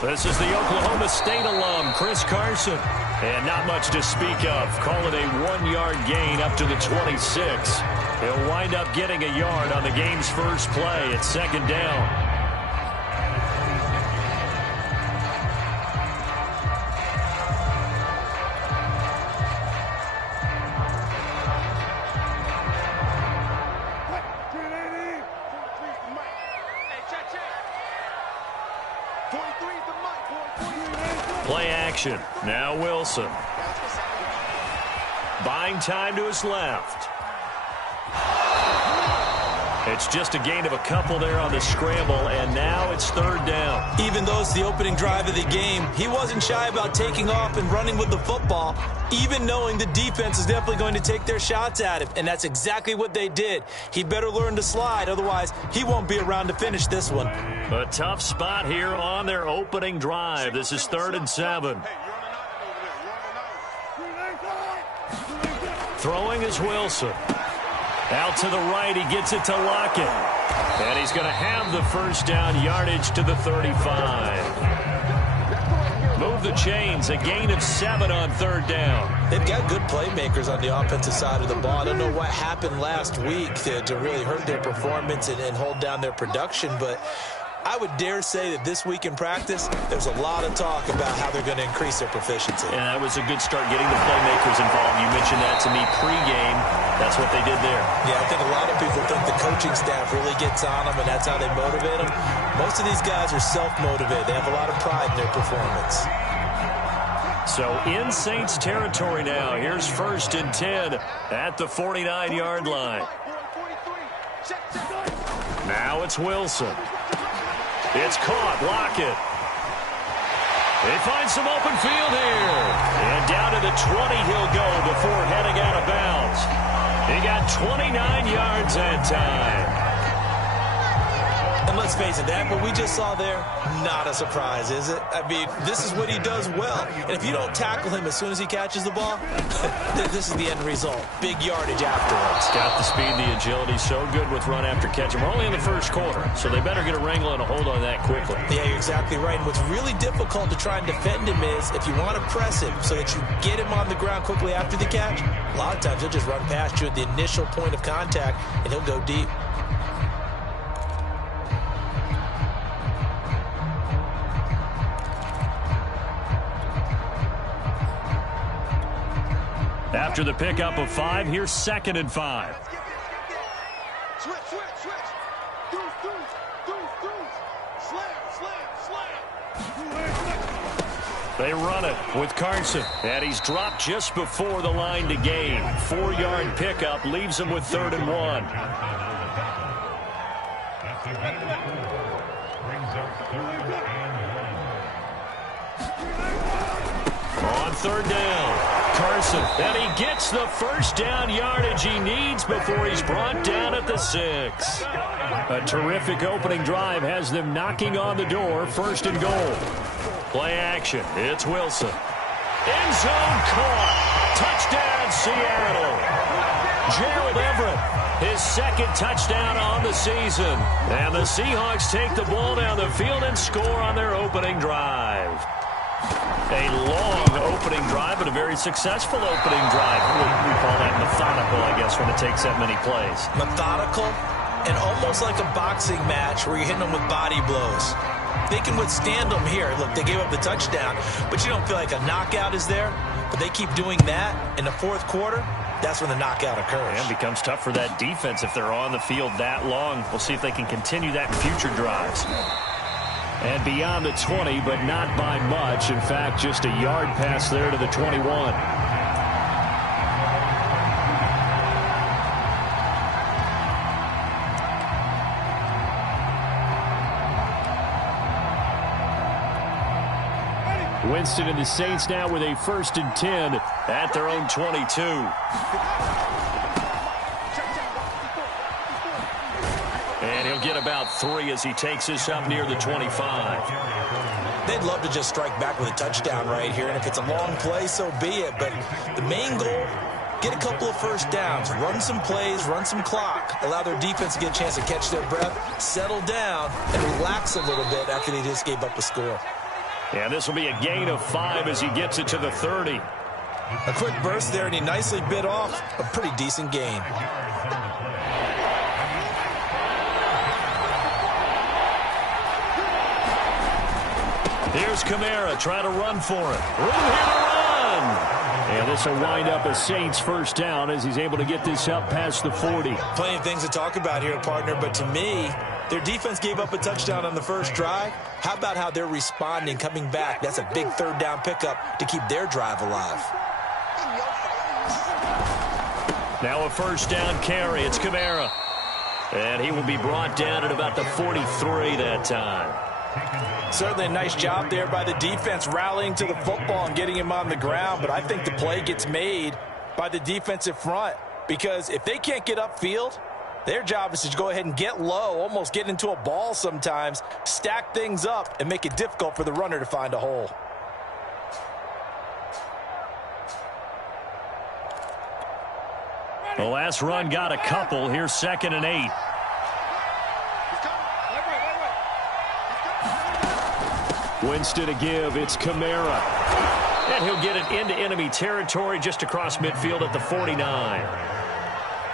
This is the Oklahoma State alum, Chris Carson. And not much to speak of. Call it a 1-yard gain up to the 26. He'll wind up getting a yard on the game's first play at second down. Play action. Now Wilson. Buying time to his left. It's just a gain of a couple there on the scramble, and now it's third down. Even though it's the opening drive of the game, he wasn't shy about taking off and running with the football, even knowing the defense is definitely going to take their shots at him, and that's exactly what they did. He better learn to slide, otherwise he won't be around to finish this one. A tough spot here on their opening drive. This is 3rd and 7. Throwing is Wilson. Out to the right, he gets it to Lockett. And he's going to have the first down yardage to the 35. Move the chains, a gain of 7 on 3rd down. They've got good playmakers on the offensive side of the ball. I don't know what happened last week to really hurt their performance and hold down their production, but I would dare say that this week in practice, there's a lot of talk about how they're going to increase their proficiency. And that was a good start getting the playmakers involved. You mentioned that to me pregame. That's what they did there. Yeah, I think a lot of people think the coaching staff really gets on them, and that's how they motivate them. Most of these guys are self-motivated. They have a lot of pride in their performance. So in Saints territory now. Here's 1st and 10 at the 49-yard line. Now it's Wilson. It's caught. Lockett. They find some open field here. And down to the 20 he'll go before heading out of bounds. He got 29 yards that time. And let's face it, that what we just saw there, not a surprise, is it? I mean, this is what he does well. And if you don't tackle him as soon as he catches the ball, this is the end result. Big yardage afterwards. Got the speed, the agility, so good with run after catch. And we're only in the first quarter, so they better get a wrangle and a hold on that quickly. Yeah, you're exactly right. And what's really difficult to try and defend him is if you want to press him so that you get him on the ground quickly after the catch, a lot of times he'll just run past you at the initial point of contact, and he'll go deep. After the pickup of 5, here's 2nd and 5. Switch. Slam. They run it with Carson. And he's dropped just before the line to gain. 4-yard pickup leaves him with 3rd and 1. On 3rd down, Carson, and he gets the first down yardage he needs before he's brought down at the 6. A terrific opening drive has them knocking on the door, 1st and goal. Play action, it's Wilson. End zone caught. Touchdown, Seattle. Gerald Everett, his 2nd touchdown on the season. And the Seahawks take the ball down the field and score on their opening drive. A long opening drive, but a very successful opening drive. We call that methodical, I guess, when it takes that many plays. Methodical and almost like a boxing match where you're hitting them with body blows. They can withstand them here. Look, they gave up the touchdown, but you don't feel like a knockout is there. But they keep doing that in the 4th quarter. That's when the knockout occurs. And it becomes tough for that defense if they're on the field that long. We'll see if they can continue that in future drives. And beyond the 20, but not by much. In fact, just a yard pass there to the 21. Winston and the Saints now with a 1st and 10 at their own 22. And he'll get about 3 as he takes this up near the 25. They'd love to just strike back with a touchdown right here, and if it's a long play, so be it. But the main goal get a couple of first downs, run some plays, run some clock, allow their defense to get a chance to catch their breath, settle down, and relax a little bit after they just gave up a score. Yeah, this will be a gain of 5 as he gets it to the 30. A quick burst there, and he nicely bit off a pretty decent gain. Here's Kamara trying to run for it. Room here to run. And this will wind up a Saints first down as he's able to get this up past the 40. Plenty of things to talk about here, partner, but to me, their defense gave up a touchdown on the first drive. How about how they're responding, coming back? That's a big third down pickup to keep their drive alive. Now a first down carry. It's Kamara. And he will be brought down at about the 43 that time. Certainly a nice job there by the defense rallying to the football and getting him on the ground, but I think the play gets made by the defensive front because if they can't get upfield, their job is to go ahead and get low, almost get into a ball sometimes, stack things up, and make it difficult for the runner to find a hole. The last run got a couple. Here's 2nd and 8. Winston to give. It's Kamara. And he'll get it into enemy territory just across midfield at the 49.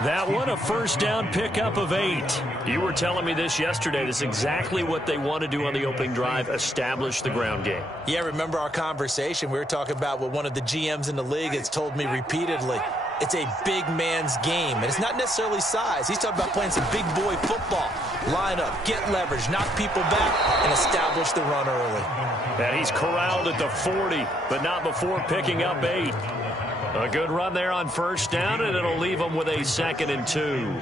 That one, a first down pickup of 8. You were telling me this yesterday. This is exactly what they want to do on the opening drive, establish the ground game. Yeah, remember our conversation. We were talking about what one of the GMs in the league has told me repeatedly. It's a big man's game, and it's not necessarily size. He's talking about playing some big boy football. Line up, get leverage, knock people back, and establish the run early. And he's corralled at the 40, but not before picking up 8. A good run there on first down, and it'll leave him with a 2nd and 2.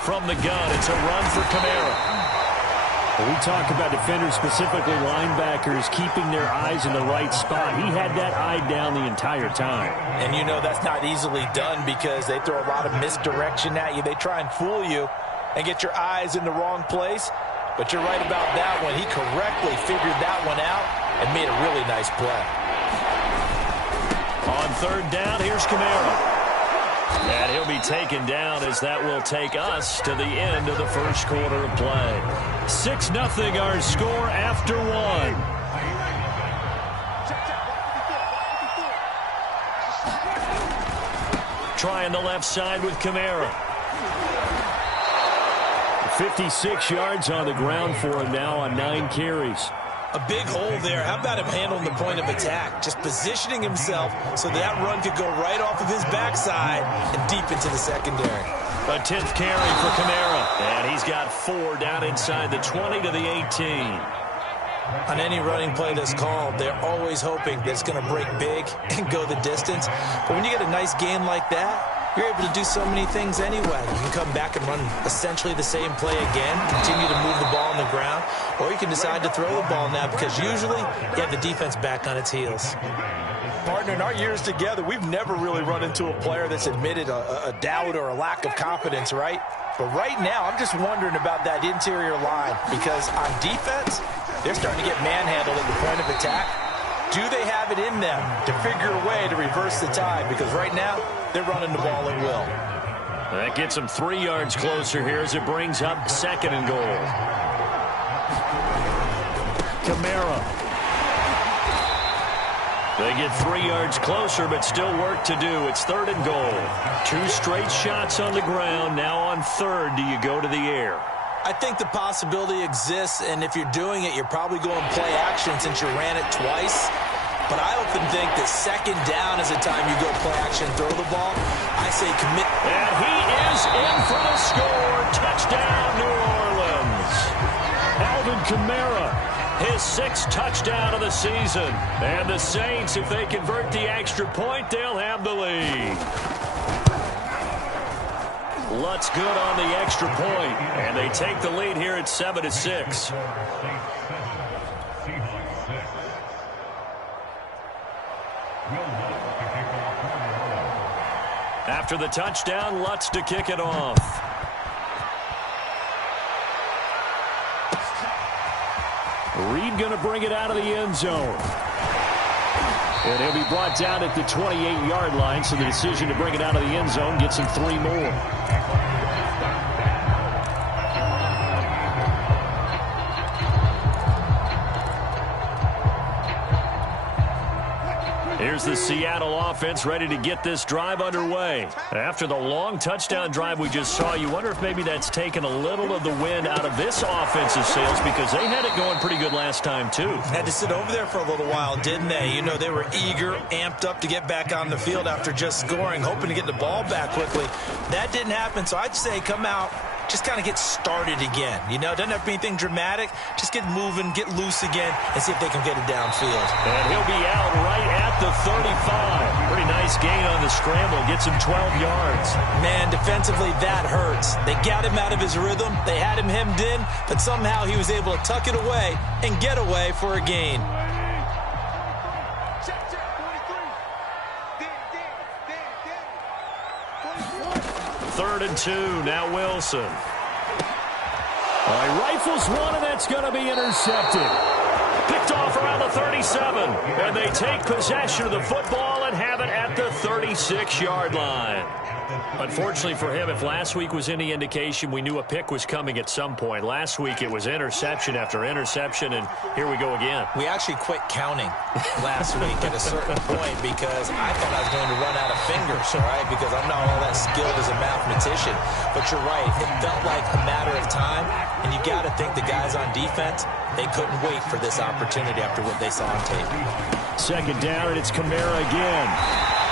From the gun, it's a run for Kamara. We talk about defenders, specifically linebackers, keeping their eyes in the right spot. He had that eye down the entire time. And you know that's not easily done because they throw a lot of misdirection at you. They try and fool you and get your eyes in the wrong place. But you're right about that one. He correctly figured that one out and made a really nice play. On third down, here's Kamara. And he'll be taken down as that will take us to the end of the first quarter of play. 6-0 our score after 1. Trying the left side with Kamara. 56 yards on the ground for him now on 9 carries. A big hole there. How about him handling the point of attack? Just positioning himself so that run could go right off of his backside and deep into the secondary. A 10th carry for Kamara. And he's got 4 down inside the 20 to the 18. On any running play that's called, they're always hoping that it's going to break big and go the distance. But when you get a nice game like that, you're able to do so many things anyway. You can come back and run essentially the same play again, continue to move the ball on the ground, or you can decide to throw the ball now because usually you have the defense back on its heels. Partner, in our years together, we've never really run into a player that's admitted a doubt or a lack of confidence, right? But right now, I'm just wondering about that interior line because on defense, they're starting to get manhandled at the point of attack. Do they have it in them to figure a way to reverse the tide? Because right now, they're running the ball at will. That gets them 3 yards closer here as it brings up 2nd and goal. Kamara. They get 3 yards closer, but still work to do. It's 3rd and goal. 2 straight shots on the ground. Now on 3rd, do you go to the air? I think the possibility exists, and if you're doing it, you're probably going play action since you ran it twice. But I often think that 2nd down is the time you go play action and throw the ball. I say commit. And he is in for the score. Touchdown, New Orleans. Alvin Kamara, his 6th touchdown of the season. And the Saints, if they convert the extra point, they'll have the lead. Lutz good on the extra point, and they take the lead here at 7-6. After the touchdown, Lutz to kick it off. Reed going to bring it out of the end zone. And he'll be brought down at the 28-yard line, so the decision to bring it out of the end zone gets him 3 more. Here's the Seattle offense ready to get this drive underway. After the long touchdown drive we just saw, you wonder if maybe that's taken a little of the wind out of this offensive sails, because they had it going pretty good last time, too. Had to sit over there for a little while, didn't they? You know, they were eager, amped up to get back on the field after just scoring, hoping to get the ball back quickly. That didn't happen, so I'd say come out, just kind of get started again. You know, doesn't have to be anything dramatic. Just get moving, get loose again, and see if they can get it downfield. And he'll be out right at the 35. Pretty nice gain on the scramble. Gets him 12 yards. Man, defensively, that hurts. They got him out of his rhythm. They had him hemmed in, but somehow he was able to tuck it away and get away for a gain. Third and 2. Now Wilson. He rifles one, and that's going to be intercepted. Picked off around the 37. And they take possession of the football and have it at the 36-yard line. Unfortunately for him, if last week was any indication, we knew a pick was coming at some point. Last week it was interception after interception, and here we go again. We actually quit counting last week at a certain point because I thought I was going to run out of fingers, all right, because I'm not all that skilled as a mathematician. But you're right. It felt like a matter of time, and you got to think the guys on defense, they couldn't wait for this opportunity after what they saw on tape. Second down, and it's Kamara again.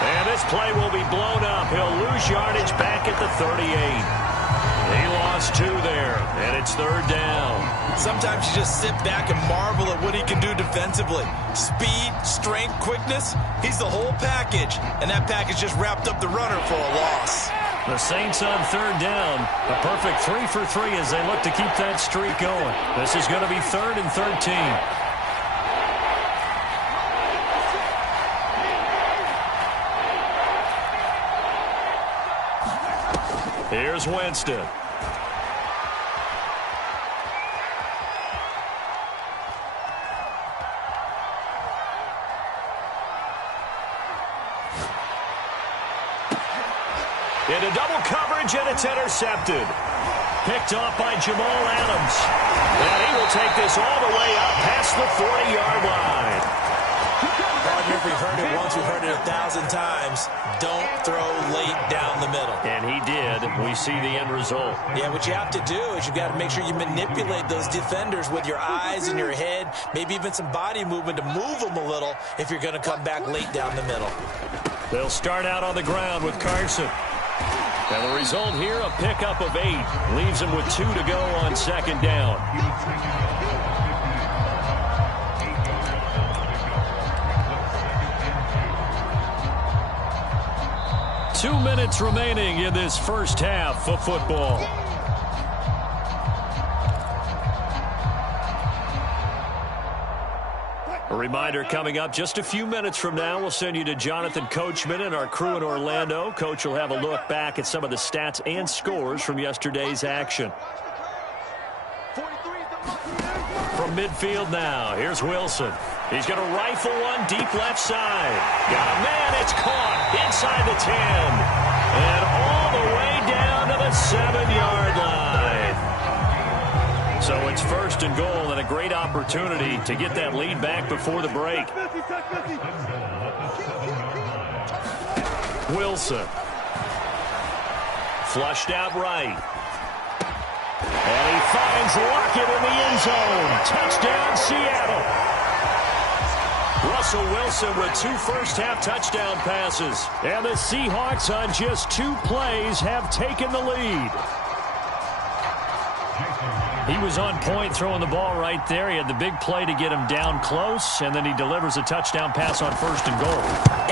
And this play will be blown up. He'll lose yardage back at the 38. He lost 2 there, and it's third down. Sometimes you just sit back and marvel at what he can do defensively. Speed, strength, quickness, he's the whole package. And that package just wrapped up the runner for a loss. The Saints on third down. A perfect 3 for 3 as they look to keep that streak going. This is going to be 3rd and 13. Here's Winston. Into double coverage, and it's intercepted. Picked off by Jamal Adams. And he will take this all the way up past the 40-yard line. Partner, if we've heard it once, we've heard it 1,000 times. Don't throw late down the middle. And he did. We see the end result. Yeah, what you have to do is you've got to make sure you manipulate those defenders with your eyes and your head, maybe even some body movement to move them a little if you're going to come back late down the middle. They'll start out on the ground with Carson. And the result here, a pickup of 8. Leaves him with 2 to go on second down. Two minutes remaining in this first half of football. A reminder coming up just a few minutes from now, we'll send you to Jonathan Coachman and our crew in Orlando. Coach will have a look back at some of the stats and scores from yesterday's action. From midfield now, here's Wilson. He's going to rifle one deep left side. Got a man, it's caught inside the 10. And all the way down to the 7-yard line. So it's first and goal, and a great opportunity to get that lead back before the break. Wilson. Flushed out right. And he finds Lockett in the end zone. Touchdown, Seattle. Russell Wilson with 2 first-half touchdown passes. And the Seahawks on just 2 plays have taken the lead. He was on point throwing the ball right there. He had the big play to get him down close, and then he delivers a touchdown pass on first and goal.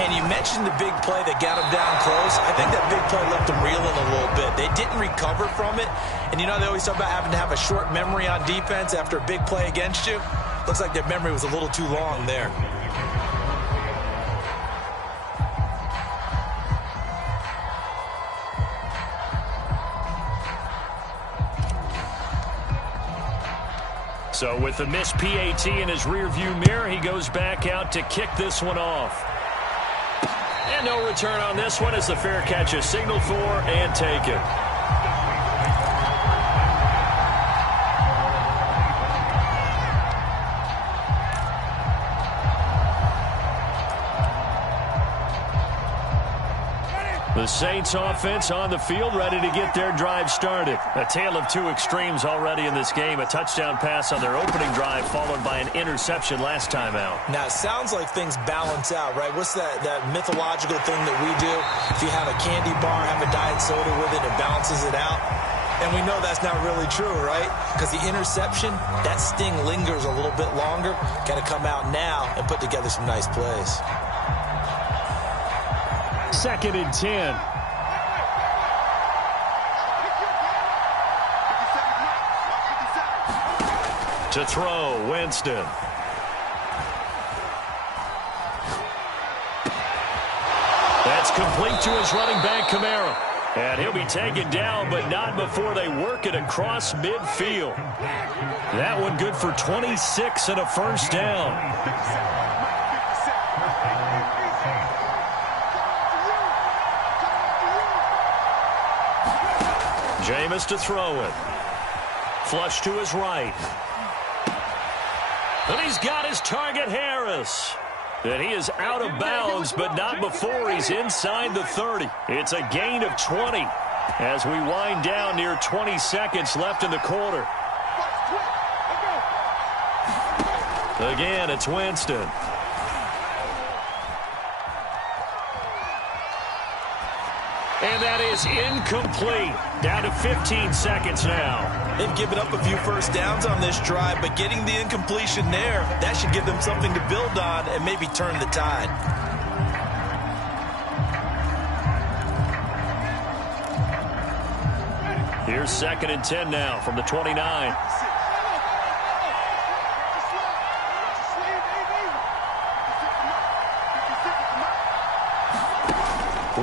And you mentioned the big play that got him down close. I think that big play left him reeling a little bit. They didn't recover from it. And you know, they always talk about having to have a short memory on defense after a big play against you. Looks like their memory was a little too long there. So with the missed PAT in his rearview mirror, he goes back out to kick this one off. And no return on this one as the fair catch is signaled for and taken. The Saints offense on the field, ready to get their drive started. A tale of two extremes already in this game. A touchdown pass on their opening drive, followed by an interception last time out. Now, it sounds like things balance out, right? What's that mythological thing that we do? If you have a candy bar, have a diet soda with it, it balances it out. And we know that's not really true, right? Because the interception, that sting lingers a little bit longer. Got to come out now and put together some nice plays. 2nd and 10. To throw, Winston. That's complete to his running back, Kamara. And he'll be taken down, but not before they work it across midfield. That one good for 26 and a first down. Jameis to throw it. Flush to his right. And he's got his target, Harris. And he is out of bounds, but not before he's inside the 30. It's a gain of 20 as we wind down near 20 seconds left in the quarter. Again, it's Winston. And that is incomplete. Down to 15 seconds now. They've given up a few first downs on this drive, but getting the incompletion there, that should give them something to build on and maybe turn the tide. Here's 2nd and 10 now from the 29.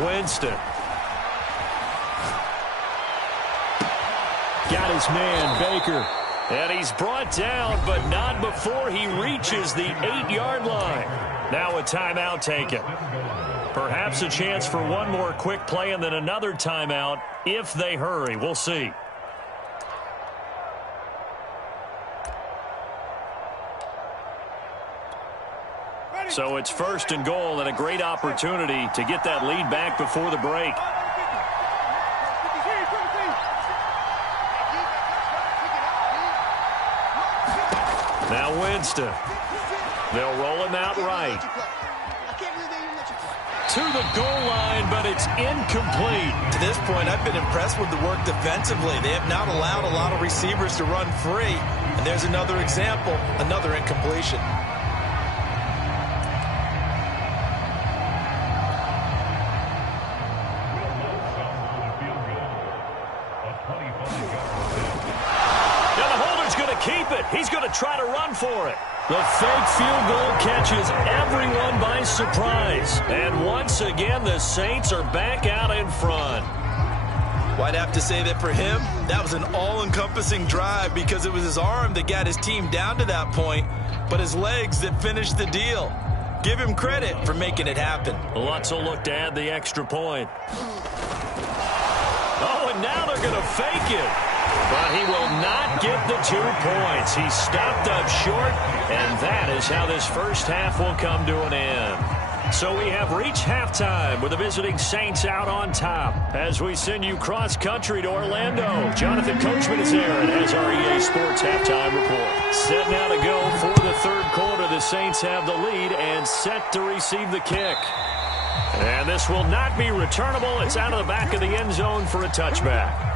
Winston. Got his man, Baker. And he's brought down, but not before he reaches the 8-yard line. Now a timeout taken. Perhaps a chance for one more quick play and then another timeout if they hurry. We'll see. So it's 1st and goal and a great opportunity to get that lead back before the break. Now Winston. They'll roll him out right. To the goal line, but it's incomplete. To this point, I've been impressed with the work defensively. They have not allowed a lot of receivers to run free. And there's another example, another incompletion. Keep it. He's going to try to run for it. The fake field goal catches everyone by surprise. And once again, the Saints are back out in front. Well, I'd have to say that for him, that was an all-encompassing drive because it was his arm that got his team down to that point, but his legs that finished the deal. Give him credit for making it happen. Lutz will look to add the extra point. Oh, and now they're going to fake it. But he will not get the 2 points. He stopped up short, and that is how this first half will come to an end. So we have reached halftime with the visiting Saints out on top. As we send you cross-country to Orlando, Jonathan Coachman is there and has our EA Sports halftime report. Set now to go for the 3rd quarter. The Saints have the lead and set to receive the kick. And this will not be returnable. It's out of the back of the end zone for a touchback.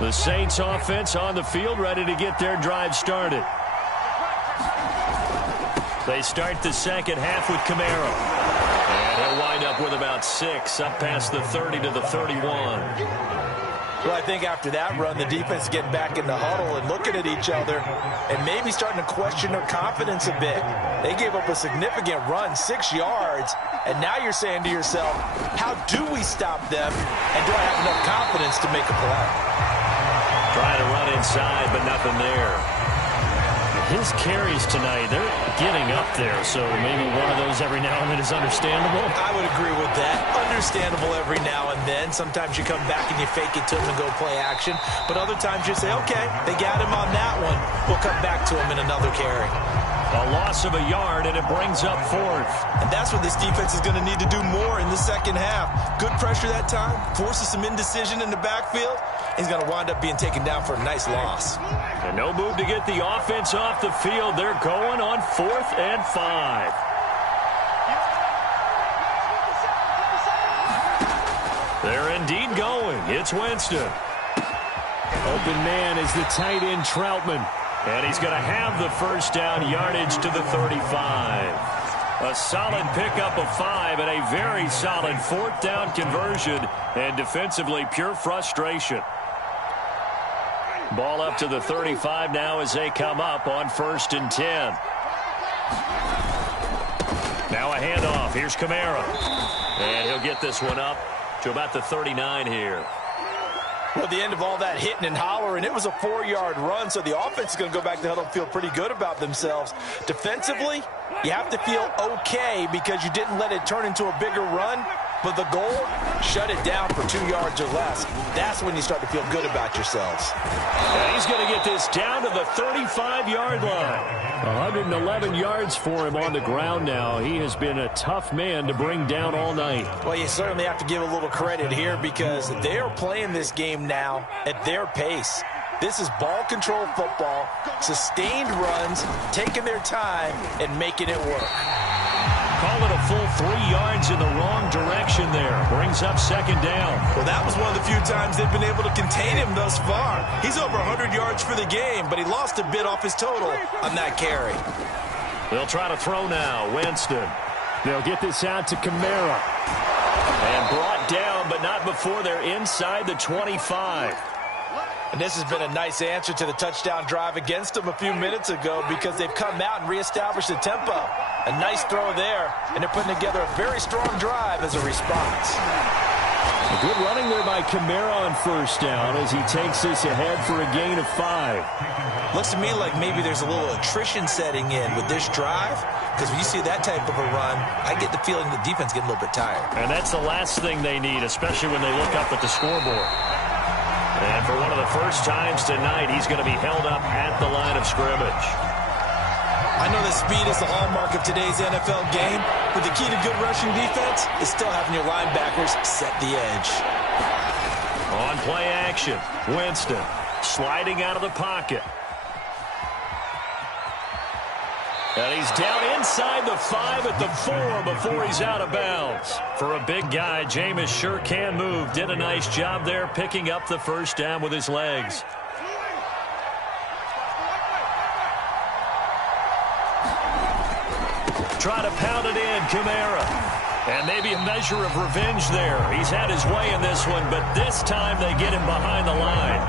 The Saints offense on the field, ready to get their drive started. They start the second half with Kamara. And he'll wind up with about 6, up past the 30 to the 31. Well, I think after that run, the defense is getting back in the huddle and looking at each other and maybe starting to question their confidence a bit. They gave up a significant run, 6 yards, and now you're saying to yourself, how do we stop them, and do I have enough confidence to make a play? Trying to run inside, but nothing there. His carries tonight, they're getting up there, so maybe one of those every now and then is understandable. I would agree with that. Understandable every now and then. Sometimes you come back and you fake it to him and go play action. But other times you say, okay, they got him on that one. We'll come back to him in another carry. A loss of a yard, and it brings up 4th. And that's what this defense is going to need to do more in the second half. Good pressure that time, forces some indecision in the backfield. He's going to wind up being taken down for a nice loss. And no move to get the offense off the field. They're going on 4th and 5. They're indeed going. It's Winston. Open man is the tight end Troutman. And he's going to have the first down, yardage to the 35. A solid pickup of 5 and a very solid 4th down conversion. And defensively, pure frustration. Ball up to the 35 now as they come up on 1st and 10. Now a handoff. Here's Kamara. And he'll get this one up to about the 39 here. Well, at the end of all that hitting and hollering, it was a 4-yard run, so the offense is going to go back to the huddle and feel pretty good about themselves. Defensively, you have to feel okay because you didn't let it turn into a bigger run, but the goal, shut it down for 2 yards or less. That's when you start to feel good about yourselves. And he's going to get this down to the 35-yard line. 111 yards for him on the ground now. He has been a tough man to bring down all night. Well, you certainly have to give a little credit here because they're playing this game now at their pace. This is ball control football, sustained runs, taking their time, and making it work. Call it a full 3 yards in the wrong direction there. Brings up 2nd down. Well, that was one of the few times they've been able to contain him thus far. He's over 100 yards for the game, but he lost a bit off his total on that carry. They'll try to throw now. Winston. They'll get this out to Kamara. And brought down, but not before they're inside the 25. And this has been a nice answer to the touchdown drive against them a few minutes ago because they've come out and reestablished the tempo. A nice throw there, and they're putting together a very strong drive as a response. A good running there by Kamara on 1st down as he takes this ahead for a gain of 5. Looks to me like maybe there's a little attrition setting in with this drive because when you see that type of a run, I get the feeling the defense getting a little bit tired. And that's the last thing they need, especially when they look up at the scoreboard. And for one of the first times tonight, he's going to be held up at the line of scrimmage. I know that speed is the hallmark of today's NFL game, but the key to good rushing defense is still having your linebackers set the edge. On play action, Winston sliding out of the pocket. And he's down inside the 5 at the 4 before he's out of bounds. For a big guy, Jameis sure can move. Did a nice job there picking up the first down with his legs. Try to pound it in, Kamara. And maybe a measure of revenge there. He's had his way in this one, but this time they get him behind the line.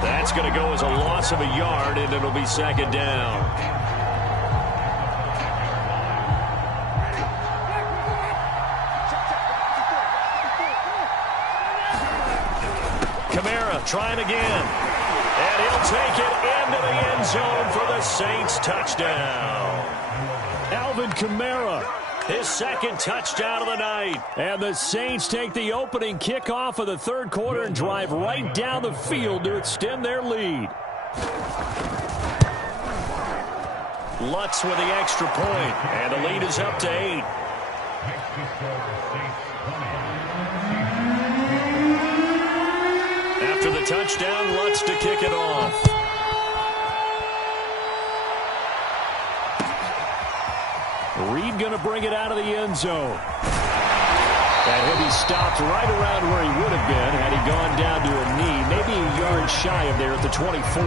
That's going to go as a loss of a yard, and it'll be 2nd down. Kamara trying again. And he'll take it into the end zone for the Saints touchdown. Alvin Kamara, his 2nd touchdown of the night. And the Saints take the opening kickoff of the 3rd quarter and drive right down the field to extend their lead. Lutz with the extra point, and the lead is up to 8. After the touchdown, Lutz to kick it off. Reed going to bring it out of the end zone. And he'll be stopped right around where he would have been had he gone down to a knee, maybe a yard shy of there at the 24.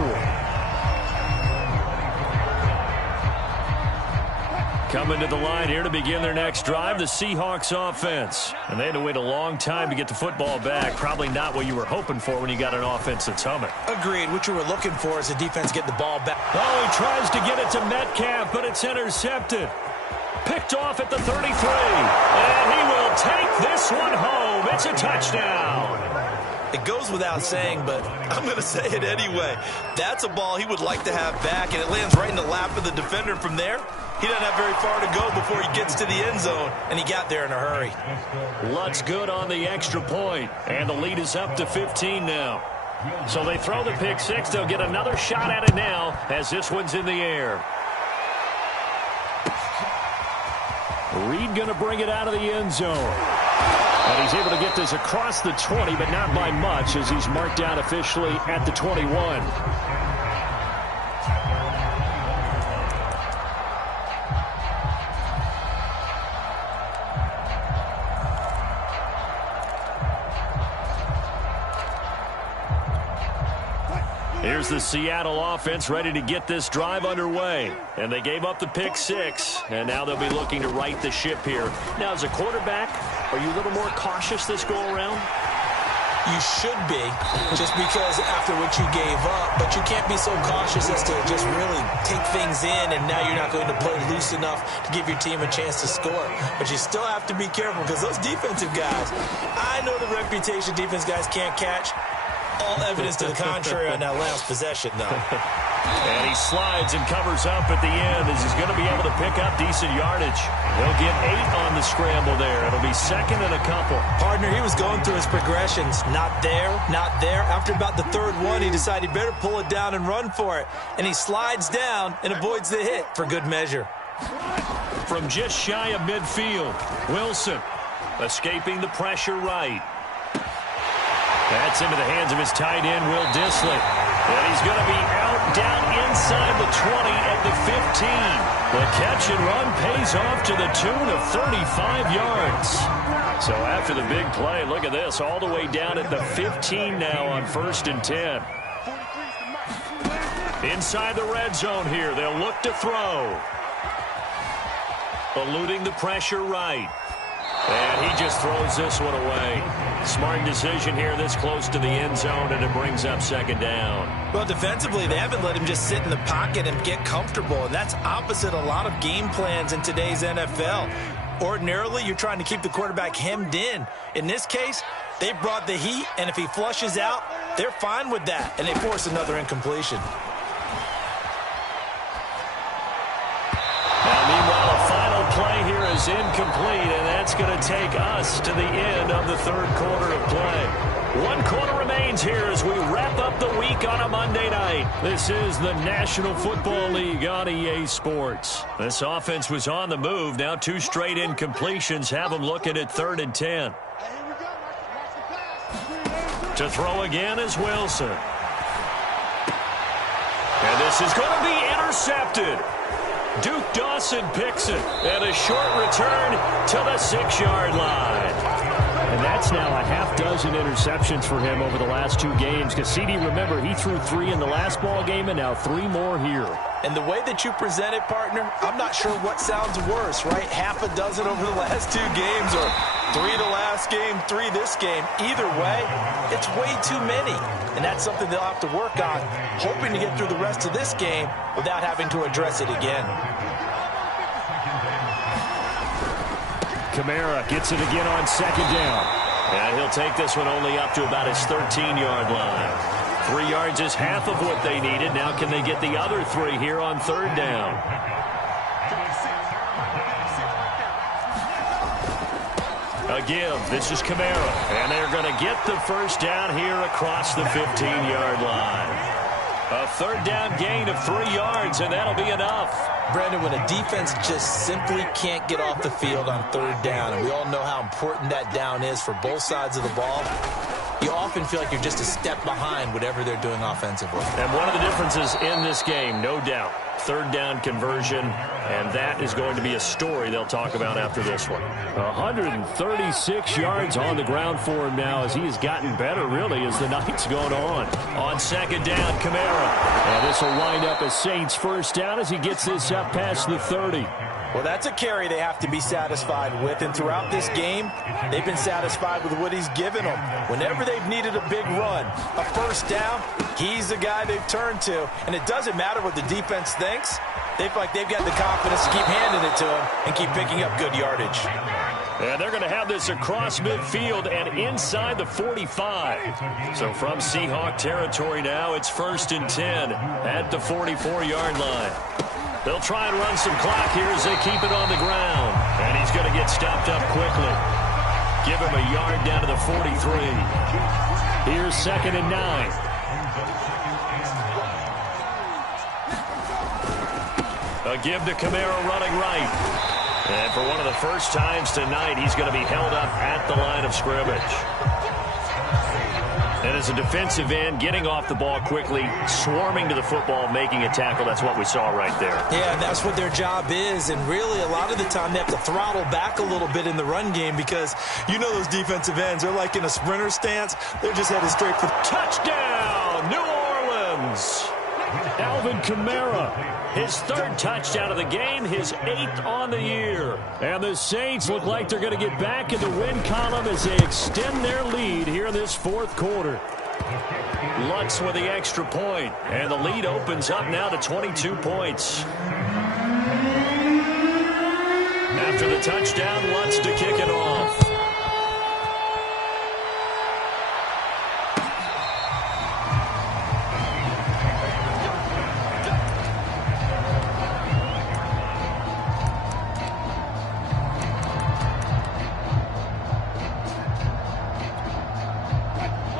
Coming to the line here to begin their next drive, the Seahawks offense. And they had to wait a long time to get the football back. Probably not what you were hoping for when you got an offense that's humming. Agreed. What you were looking for is the defense get the ball back. Oh, he tries to get it to Metcalf, but it's intercepted. Picked off at the 33. And he will take this one home. It's a touchdown. It goes without saying, but I'm going to say it anyway. That's a ball he would like to have back, and it lands right in the lap of the defender from there. He doesn't have very far to go before he gets to the end zone, and he got there in a hurry. Lutt's good on the extra point, and the lead is up to 15 now. So they throw the pick six. They'll get another shot at it now as this one's in the air. Reed going to bring it out of the end zone. And he's able to get this across the 20, but not by much as he's marked down officially at the 21. Here's the Seattle offense ready to get this drive underway. And they gave up the pick six, and now they'll be looking to right the ship here. Now, as a quarterback, are you a little more cautious this go-around? You should be, just because after what you gave up, but you can't be so cautious as to just really take things in, and now you're not going to play loose enough to give your team a chance to score. But you still have to be careful because those defensive guys, I know the reputation defense guys can't catch. All evidence to the contrary on that last possession, though. And he slides and covers up at the end as he's going to be able to pick up decent yardage. He'll get 8 on the scramble there. It'll be second and a couple. Partner, he was going through his progressions. Not there, not there. After about the third one, he decided he better pull it down and run for it. And he slides down and avoids the hit for good measure. From just shy of midfield, Wilson escaping the pressure right. That's into the hands of his tight end, Will Dissly. And he's going to be out down inside the 20 at the 15. The catch and run pays off to the tune of 35 yards. So after the big play, look at this, all the way down at the 15 now on 1st and 10. Inside the red zone here, they'll look to throw. Eluding the pressure right. And he just throws this one away. Smart decision here this close to the end zone, and it brings up second down. Well, defensively, they haven't let him just sit in the pocket and get comfortable, and that's opposite a lot of game plans in today's NFL. Ordinarily, you're trying to keep the quarterback hemmed in. In this case, they brought the heat, and if he flushes out, they're fine with that, and they force another incompletion. Now, meanwhile, a final play here is incomplete, and that's going to take us to the end of the third quarter of play. 1 quarter remains here as we wrap up the week on a Monday night. This is the National Football League on EA Sports. This offense was on the move. Now 2 straight incompletions have them looking at 3rd and 10. To throw again is Wilson. And this is going to be intercepted. Duke Dawson picks it, and a short return to the 6-yard line. And that's now a half-dozen interceptions for him over the last 2 games. Because, CD, remember, he threw 3 in the last ball game and now 3 more here. And the way that you present it, partner, I'm not sure what sounds worse, right? Half a dozen over the last 2 games or 3 the last game, 3 this game. Either way, it's way too many. And that's something they'll have to work on, hoping to get through the rest of this game without having to address it again. Kamara gets it again on 2nd down. And he'll take this one only up to about his 13-yard line. 3 yards is half of what they needed. Now can they get the other 3 here on 3rd down? A give. This is Kamara. And they're going to get the first down here across the 15-yard line. A 3rd down gain of 3 yards, and that'll be enough. Brandon, when a defense just simply can't get off the field on 3rd down, and we all know how important that down is for both sides of the ball, you often feel like you're just a step behind whatever they're doing offensively. And one of the differences in this game, no doubt, third down conversion, and that is going to be a story they'll talk about after this one. 136 yards on the ground for him now as he has gotten better, really, as the night's gone on. On second down, Kamara. And this will wind up a Saints first down as he gets this up past the 30. Well, that's a carry they have to be satisfied with, and throughout this game, they've been satisfied with what he's given them. Whenever they've needed a big run, a first down, he's the guy they've turned to, and it doesn't matter what the defense thinks. They feel like they've got the confidence to keep handing it to him and keep picking up good yardage. And they're going to have this across midfield and inside the 45. So from Seahawk territory now, it's 1st and 10 at the 44-yard line. They'll try and run some clock here as they keep it on the ground. And he's going to get stopped up quickly. Give him a yard down to the 43. Here's 2nd and 9. A give to Kamara running right. And for one of the first times tonight, he's going to be held up at the line of scrimmage. And as a defensive end, getting off the ball quickly, swarming to the football, making a tackle, that's what we saw right there. Yeah, that's what their job is. And really, a lot of the time, they have to throttle back a little bit in the run game because you know those defensive ends, they're like in a sprinter stance. They're just headed straight for touchdown, New Orleans. Alvin Kamara, his 3rd touchdown of the game, his 8th on the year. And the Saints look like they're going to get back in the win column as they extend their lead here in this 4th quarter. Lutz with the extra point, and the lead opens up now to 22 points. After the touchdown, Lutz to kick it off.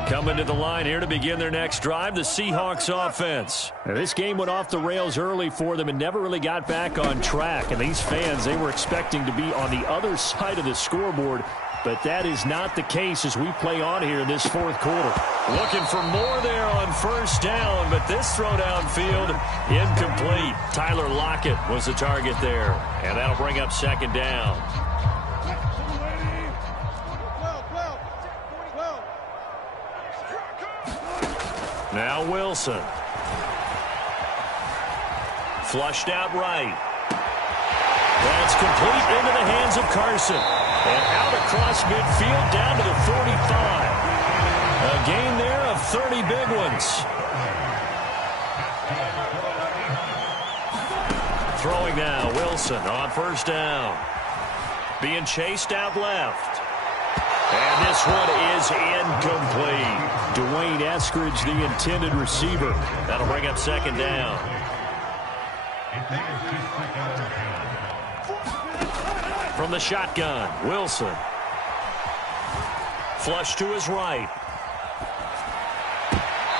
Coming to the line here to begin their next drive, the Seahawks offense. Now, this game went off the rails early for them and never really got back on track. And these fans, they were expecting to be on the other side of the scoreboard, but that is not the case as we play on here in this 4th quarter. Looking for more there on 1st down, but this throw downfield incomplete. Tyler Lockett was the target there, and that'll bring up 2nd down. Now Wilson. Flushed out right. That's complete into the hands of Carson. And out across midfield down to the 45. A gain there of 30 big ones. Throwing now, Wilson on 1st down. Being chased out left. And this one is incomplete. Dwayne Eskridge, the intended receiver. That'll bring up 2nd down. From the shotgun, Wilson. Flush to his right.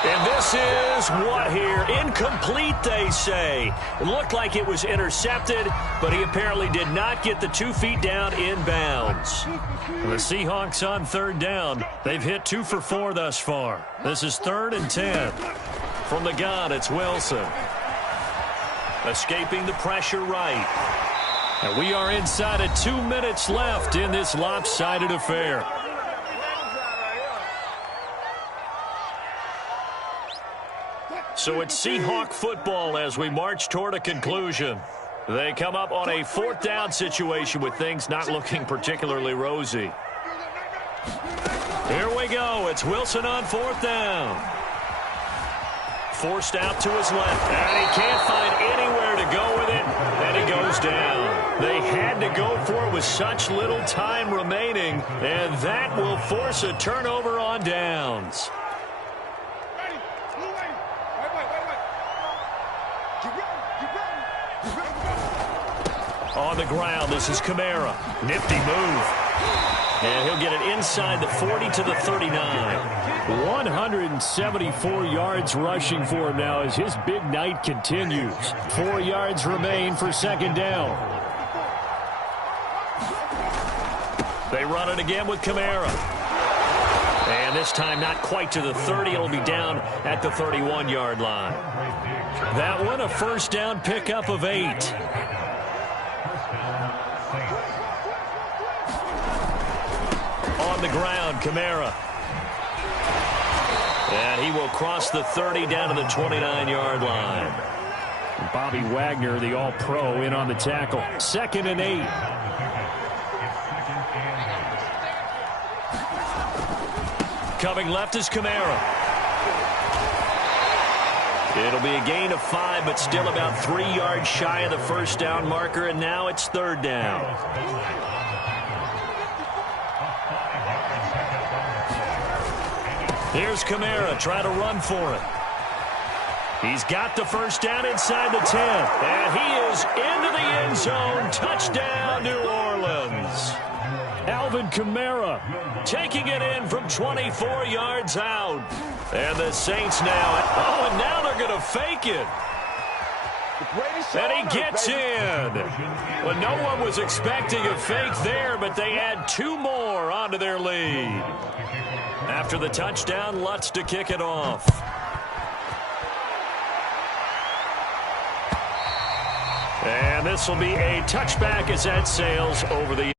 And this is what here? Incomplete, they say. It looked like it was intercepted, but he apparently did not get the 2 feet down in bounds. The Seahawks on 3rd down. They've hit 2 for 4 thus far. This is 3rd and 10. From the gun, it's Wilson. Escaping the pressure right. And we are inside of 2 minutes left in this lopsided affair. So it's Seahawk football as we march toward a conclusion. They come up on a 4th down situation with things not looking particularly rosy. Here we go. It's Wilson on 4th down. Forced out to his left. And he can't find anywhere to go with it. And he goes down. They had to go for it with such little time remaining. And that will force a turnover on downs. On the ground, this is Kamara. Nifty move. And he'll get it inside the 40 to the 39. 174 yards rushing for him now as his big night continues. 4 yards remain for 2nd down. They run it again with Kamara. And this time not quite to the 30. It'll be down at the 31-yard line. That one, a first down pickup of 8. On the ground, Kamara. And he will cross the 30 down to the 29-yard line. Bobby Wagner, the all-pro, in on the tackle. 2nd and 8. Coming left is Kamara. It'll be a gain of 5, but still about 3 yards shy of the first down marker, and now it's 3rd down. Here's Kamara trying to run for it. He's got the first down inside the 10, and he is into the end zone. Touchdown, New Orleans. Alvin Kamara taking it in from 24 yards out. And the Saints now. Oh, and now they're going to fake it. And he gets in. Well, no one was expecting a fake there, but they add 2 more onto their lead. After the touchdown, Lutz to kick it off. And this will be a touchback as that sails over the